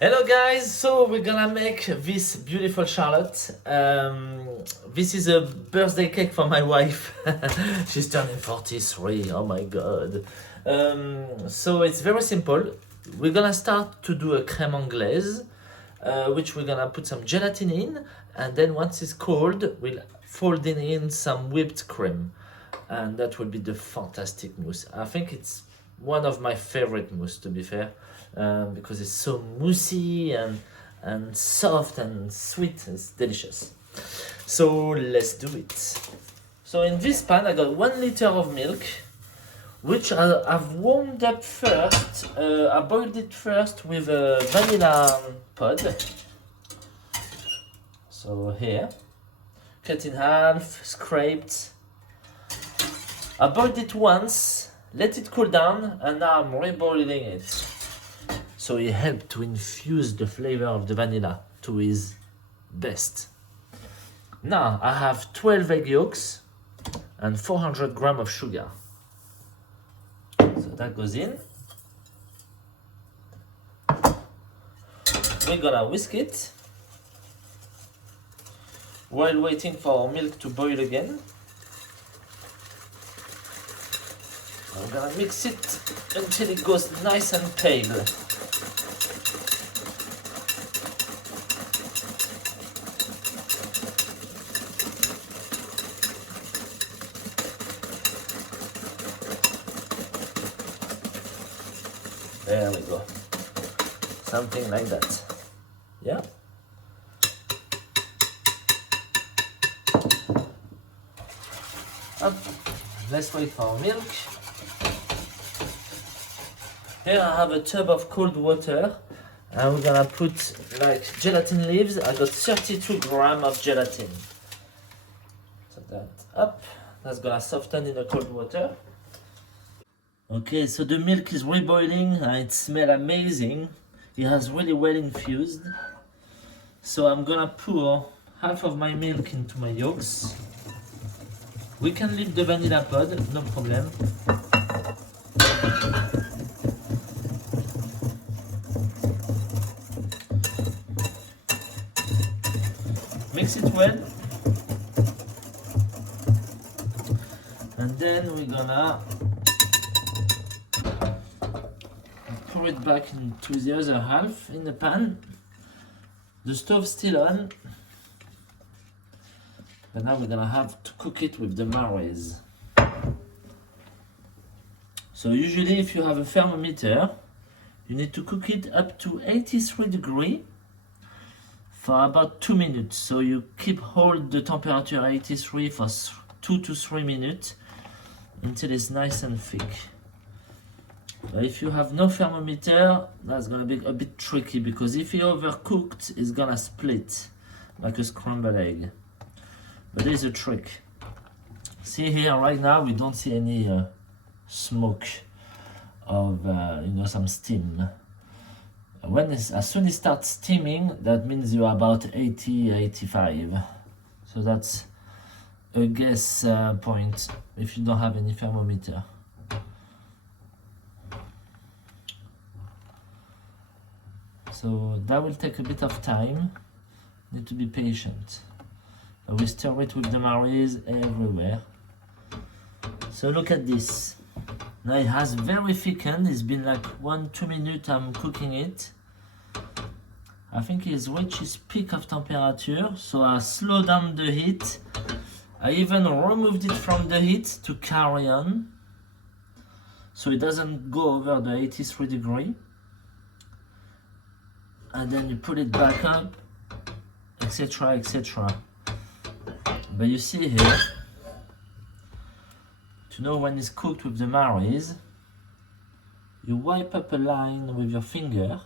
Hello guys, so we're gonna make this beautiful charlotte. This is a birthday cake for my wife. She's turning 43, oh my god. So it's very simple. We're gonna start to do a crème anglaise, which we're gonna put some gelatin in, and then once it's cold, we'll fold in some whipped cream. And that will be the fantastic mousse. I think it's one of my favorite mousse, to be fair, because it's so moussey and soft and sweet. It's delicious. So let's do it. So in this pan I got 1 liter of milk, which I've warmed up first. I boiled it first with a vanilla pod. So here, cut in half, scraped. I boiled it once, let it cool down, and now I'm reboiling it. So it helped to infuse the flavor of the vanilla to his best. Now I have 12 egg yolks and 400 grams of sugar. So that goes in. We're gonna whisk it while waiting for our milk to boil again. I'm gonna mix it until it goes nice and pale. There we go. Something like that. Yeah? Up. Let's wait for our milk. Here I have a tub of cold water, and we're gonna put like gelatin leaves. I got 32 grams of gelatin. So that up, that's gonna soften in the cold water. Okay, so the milk is reboiling and it smells amazing. It has really well infused. So I'm gonna pour half of my milk into my yolks. We can leave the vanilla pod, no problem. Mix it well, and then we're gonna pour it back into the other half in the pan. The stove's still on, but now we're gonna have to cook it with the mousse. So usually if you have a thermometer, you need to cook it up to 83 degrees for about 2 minutes. So you hold the temperature 83 for 2 to 3 minutes until it's nice and thick. But if you have no thermometer, that's gonna be a bit tricky, because if you overcooked, it's gonna split like a scrambled egg. But there's a trick. See here right now, we don't see any smoke of some steam. As soon as it starts steaming, that means you're about 85. So that's a guess point if you don't have any thermometer. So that will take a bit of time. Need to be patient. We stir it with the mousse everywhere. So look at this. Now it has very thickened. It's been like 1-2 minutes I'm cooking it. I think it's reached its peak of temperature, so I slowed down the heat. I even removed it from the heat to carry on, so it doesn't go over the 83 degree. And then you put it back up, etc, etc. But you see here, to know when it's cooked with the mousse, you wipe up a line with your finger,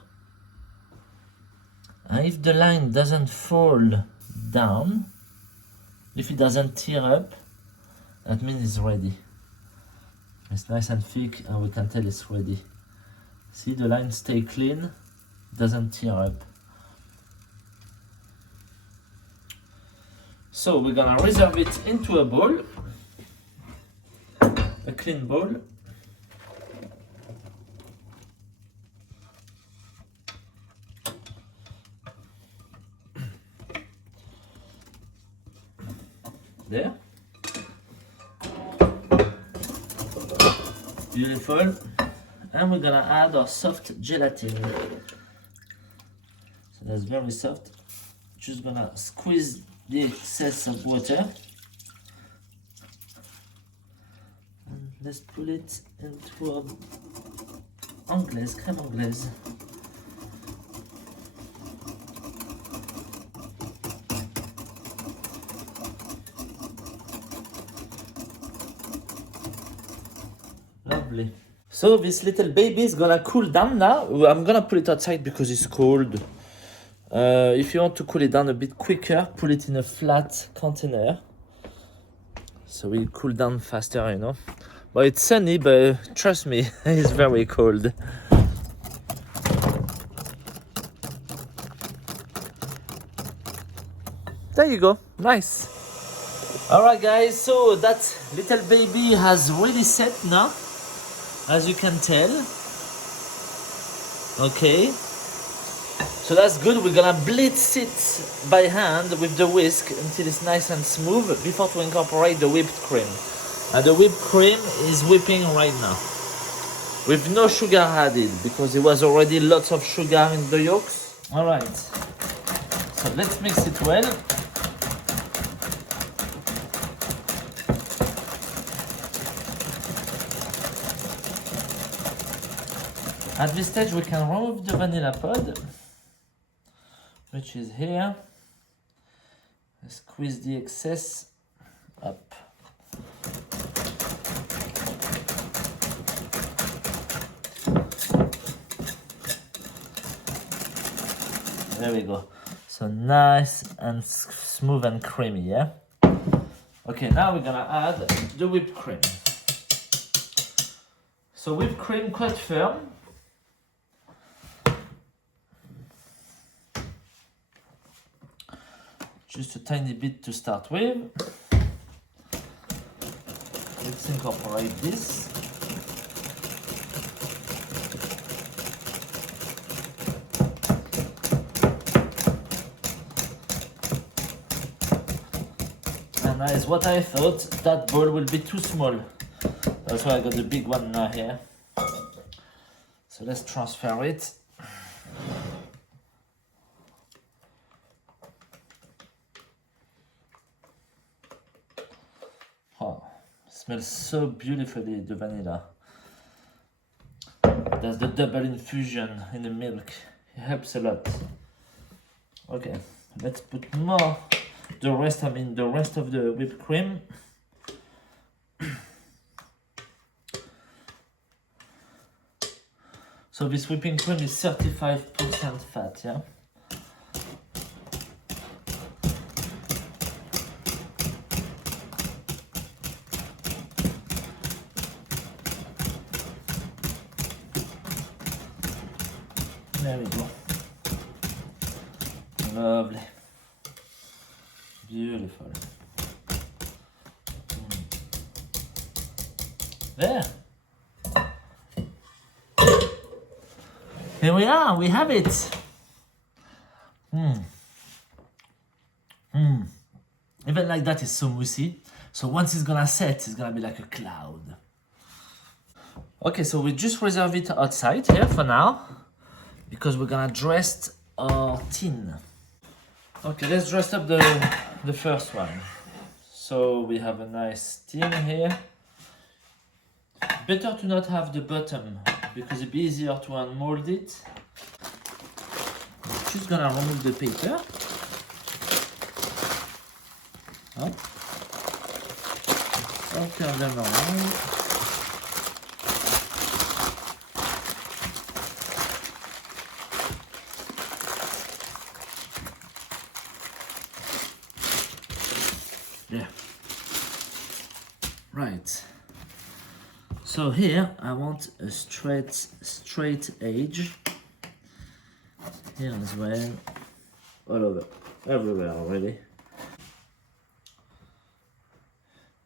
and if the line doesn't fall down, if it doesn't tear up, that means it's ready. It's nice and thick and we can tell it's ready. See, the line stay clean, doesn't tear up. So we're gonna reserve it into a bowl, a clean bowl. There. Beautiful. And we're gonna add our soft gelatin. So that's very soft. Just gonna squeeze the excess of water. And let's put it into a anglaise, crème anglaise. Lovely. So this little baby is gonna cool down now. I'm gonna put it outside because it's cold. If you want to cool it down a bit quicker, put it in a flat container. So it'll cool down faster, you know. But it's sunny, but trust me, it's very cold. There you go, nice. Alright guys, so that little baby has really set now, as you can tell. Okay, so that's good. We're gonna blitz it by hand with the whisk until it's nice and smooth before to incorporate the whipped cream. And the whipped cream is whipping right now with no sugar added because there was already lots of sugar in the yolks. Alright, so let's mix it well. At this stage we can remove the vanilla pod, which is here. Squeeze the excess up. There we go. So nice and smooth and creamy, yeah? Okay, now we're gonna add the whipped cream. So whipped cream quite firm. Just a tiny bit to start with. Let's incorporate this. And that is what I thought. That bowl will be too small. That's why I got the big one now here. So let's transfer it. Oh, smells so beautifully, the vanilla. There's the double infusion in the milk. It helps a lot. Okay, let's put more. The rest of the whipped cream. So this whipping cream is 35% fat, yeah? There we go. Lovely. Beautiful. There. Here we are, we have it. Even like that, it's so moussey. So once it's gonna set, it's gonna be like a cloud. Okay, so we just reserve it outside here for now because we're gonna dress our tin. Okay, let's dress up the first one. So we have a nice tin here. Better to not have the bottom because it'd be easier to unmold it. I'm just gonna remove the paper. Up. I'll turn them around. Yeah. Right. So here I want a straight edge. Here as well. All over. Everywhere already.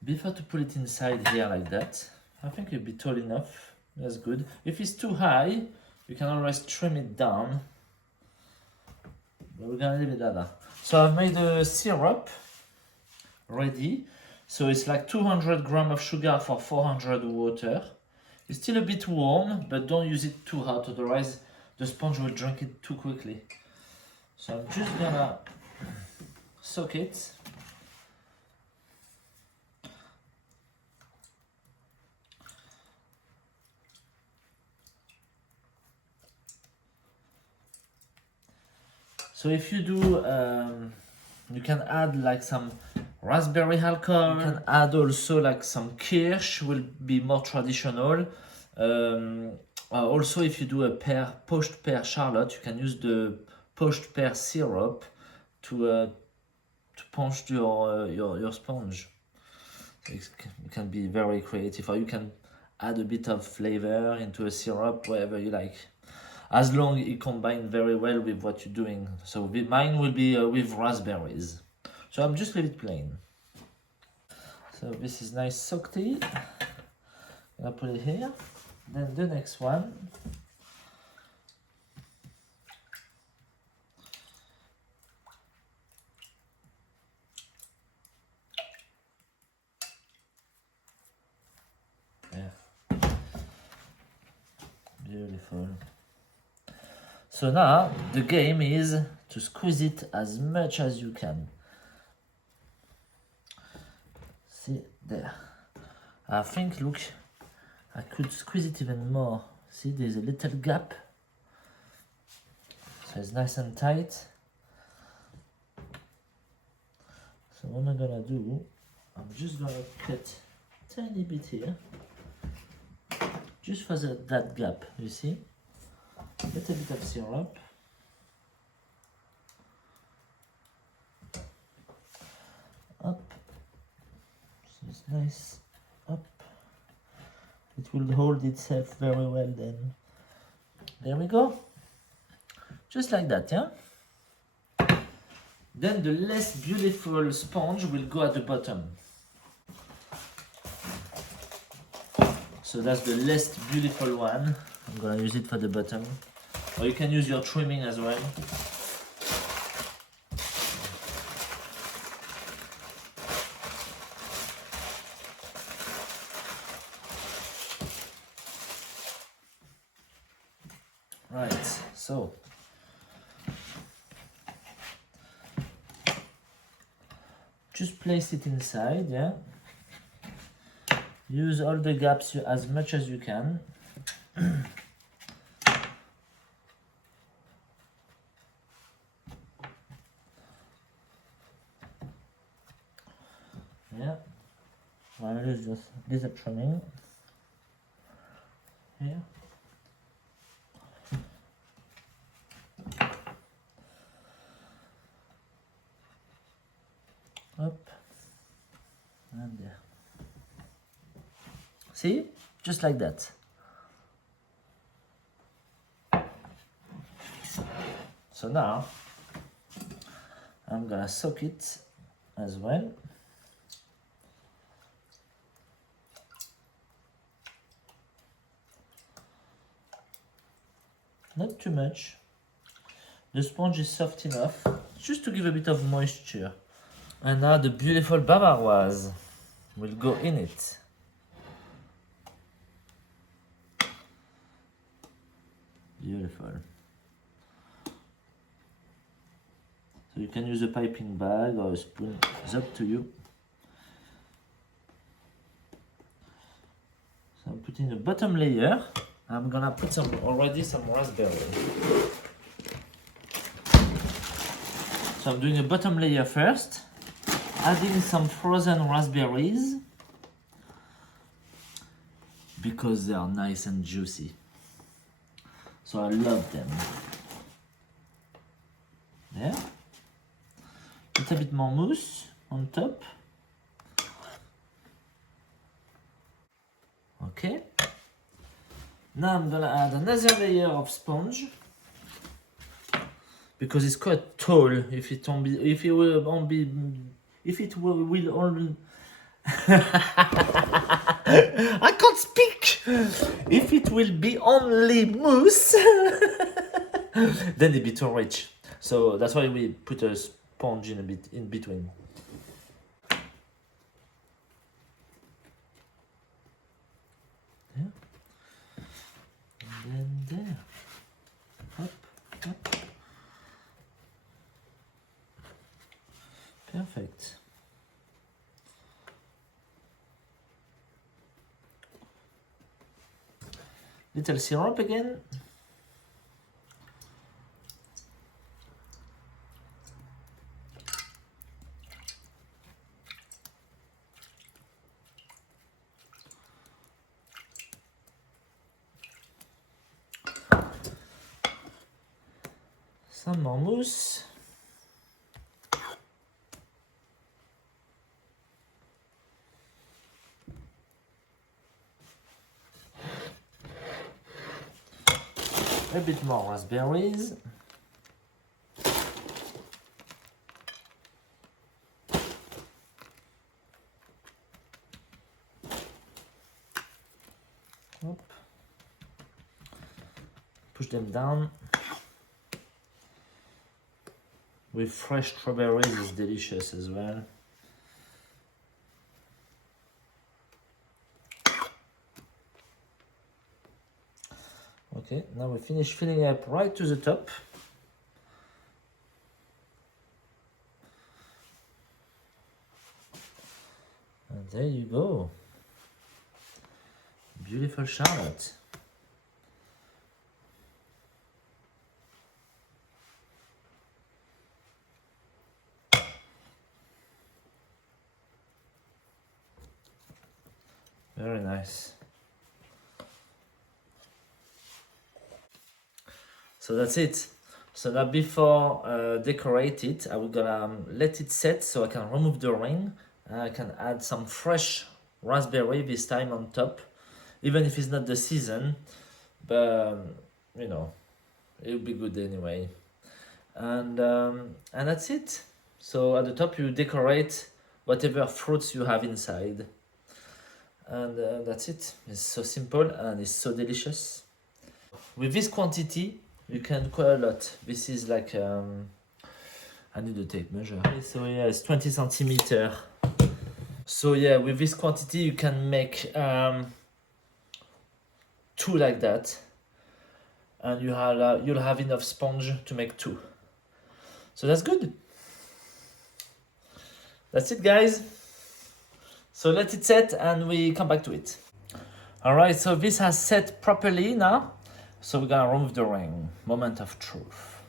Before to put it inside here like that, I think it'll be tall enough. That's good. If it's too high, you can always trim it down. But we're gonna leave it at that. So I've made the syrup ready. So it's like 200 grams of sugar for 400 water. It's still a bit warm, but don't use it too hot, otherwise the sponge will drink it too quickly. So I'm just gonna soak it. So if you do, you can add like some raspberry alcohol. You can add also like some kirsch, will be more traditional. Also, if you do a poached pear charlotte, you can use the poached pear syrup to punch your sponge. It can be very creative, or you can add a bit of flavor into a syrup, whatever you like, as long as it combines very well with what you're doing. So mine will be with raspberries. So I'm just leave it plain. So this is nice soaked tea. I'll put it here. Then the next one. Yeah. Beautiful. So now the game is to squeeze it as much as you can. See there. I think, look, I could squeeze it even more. See, there's a little gap. So it's nice and tight. So what I'm gonna do, I'm just gonna cut a tiny bit here. Just for that gap, you see? A little bit of syrup. Up. So it's nice. Up. It will hold itself very well then. There we go. Just like that, yeah? Then the less beautiful sponge will go at the bottom. So that's the less beautiful one. I'm gonna use it for the bottom. Or you can use your trimming as well. Right, so just place it inside, yeah? Use all the gaps as much as you can. Yeah, I'll use just this trimming here. Up and there. See? Just like that. So now I'm gonna soak it as well. Not too much. The sponge is soft enough, just to give a bit of moisture. And now the beautiful bavaroise will go in it. Beautiful. So you can use a piping bag or a spoon, it's up to you. So I'm putting the bottom layer. I'm gonna put some raspberry. So I'm doing a bottom layer first, adding some frozen raspberries because they are nice and juicy. So I love them. Yeah. A little bit more mousse on top. Okay. Now I'm gonna add another layer of sponge because it's quite tall. If it only, will only. I can't speak. If it will be only mousse, then it'll be too rich. So that's why we put a sponge in between. Little syrup again. Some more mousse. A bit more raspberries. Hop. Push them down. With fresh strawberries is delicious as well. Okay, now we finish filling up right to the top. And there you go. Beautiful Charlotte. Very nice. So that's it. So now before decorate it, I will gonna let it set so I can remove the ring. And I can add some fresh raspberry this time on top, even if it's not the season, but you know, it will be good anyway. And that's it. So at the top you decorate whatever fruits you have inside. And that's it. It's so simple and it's so delicious. With this quantity, you can quite a lot. This is like, I need to take measure. Okay, so yeah, it's 20 centimeter. So yeah, with this quantity, you can make 2 like that. And you'll have enough sponge to make 2. So that's good. That's it, guys. So let it set and we come back to it. Alright, so this has set properly now. So we're gonna remove the ring. Moment of truth.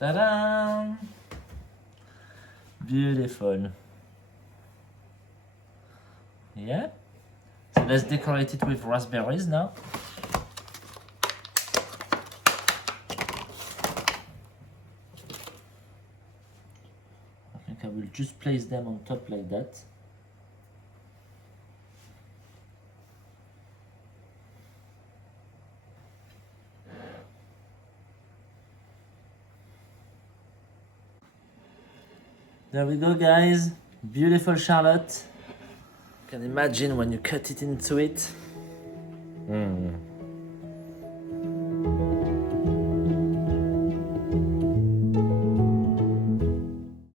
Ta-da! Beautiful. Yeah. So let's decorate it with raspberries now. I think I will just place them on top like that. There we go, guys. Beautiful Charlotte. You can imagine when you cut it into it.